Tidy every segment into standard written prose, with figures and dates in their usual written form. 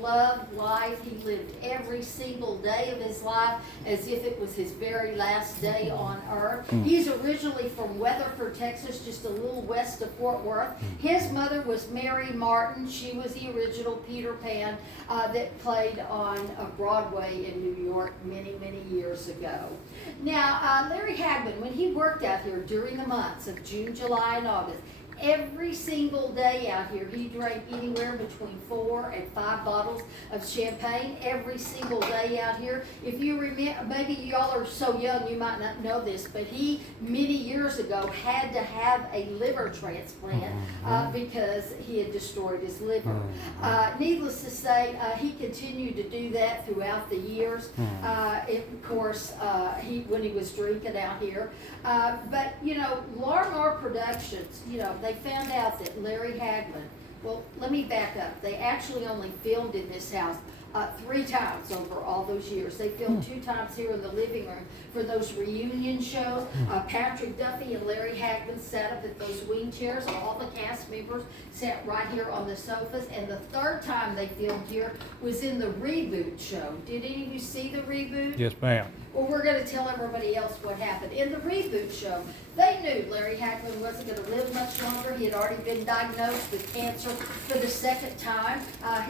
loved life. He lived every single day of his life as if it was his very last day on earth. He's originally from Weatherford, Texas, just a little west of Fort Worth. His mother was Mary Martin. She was the original Peter Pan that played on Broadway in New York many, many years ago. Now, Larry Hagman, when he worked out here during the months of June, July, and August, every single day out here, he drank anywhere between 4 and 5 bottles of champagne every single day out here. If you remember, maybe y'all are so young you might not know this, but he, many years ago, had to have a liver transplant because he had destroyed his liver. Needless to say, he continued to do that throughout the years. Of course, when he was drinking out here. But, you know, Larmar Productions, you know, they found out that Larry Hagman, well, let me back up. They actually only filmed in this house 3 times over all those years. They filmed 2 times here in the living room for those reunion shows. Patrick Duffy and Larry Hagman sat up at those wing chairs. All the cast members sat right here on the sofas. And the 3rd time they filmed here was in the reboot show. Did any of you see the reboot? Yes, ma'am. Well, we're going to tell everybody else what happened. In the reboot show, they knew Larry Hagman wasn't going to live much longer. He had already been diagnosed with cancer for the 2nd time.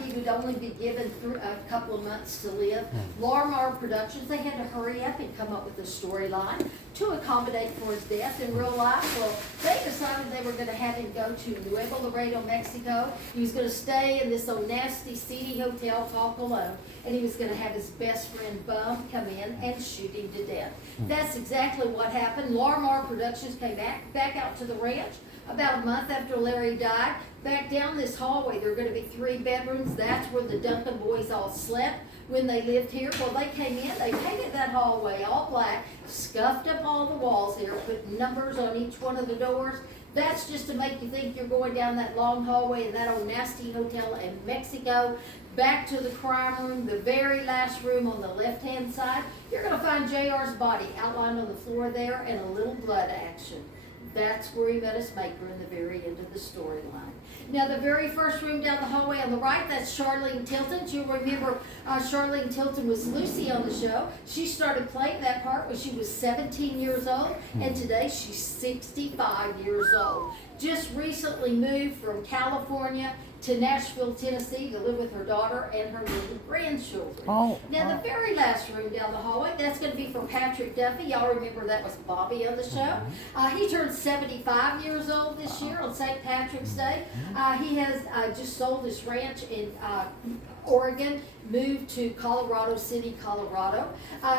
He would only be given a couple of months to live. Larmar Productions, they had to hurry up and come up with a storyline to accommodate for his death in real life. Well, they decided they were going to have him go to Nuevo Laredo, Mexico. He was going to stay in this old nasty, seedy hotel called Cologne, and he was going to have his best friend Bum come in and shoot him to death. That's exactly what happened. Larmar Productions came back out to the ranch about a month after Larry died. Back down this hallway, there are going to be 3 bedrooms. That's where the Duncan boys all slept when they lived here. Well, they came in, they painted that hallway all black, scuffed up all the walls here, put numbers on each one of the doors. That's just to make you think you're going down that long hallway in that old nasty hotel in Mexico. Back to the crime room, the very last room on the left-hand side. You're going to find JR's body outlined on the floor there and a little blood action. That's where he met his maker in the very end of the storyline. Now, the very first room down the hallway on the right, that's Charlene Tilton. You'll remember Charlene Tilton was Lucy on the show. She started playing that part when she was 17 years old, and today she's 65 years old. Just recently moved from California to Nashville, Tennessee to live with her daughter and her little grandchildren. Now, the very last room down the hallway, that's going to be for Patrick Duffy. Y'all remember that was Bobby on the show. He turned 75 years old this year on St. Patrick's Day. He has just sold his ranch in Oregon, moved to Colorado City, Colorado.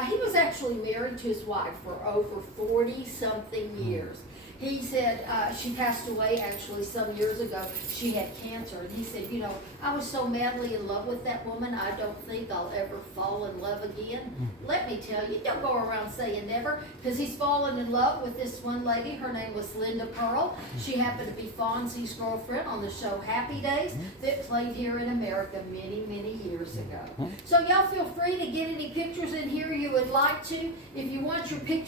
He was actually married to his wife for over 40-something years. He said she passed away actually some years ago. She had cancer. And he said, you know, I was so madly in love with that woman, I don't think I'll ever fall in love again. Let me tell you, don't go around saying never, because he's fallen in love with this one lady. Her name was Linda Pearl. She happened to be Fonzie's girlfriend on the show Happy Days that played here in America many, many years ago. So y'all feel free to get any pictures in here you would like to. If you want your picture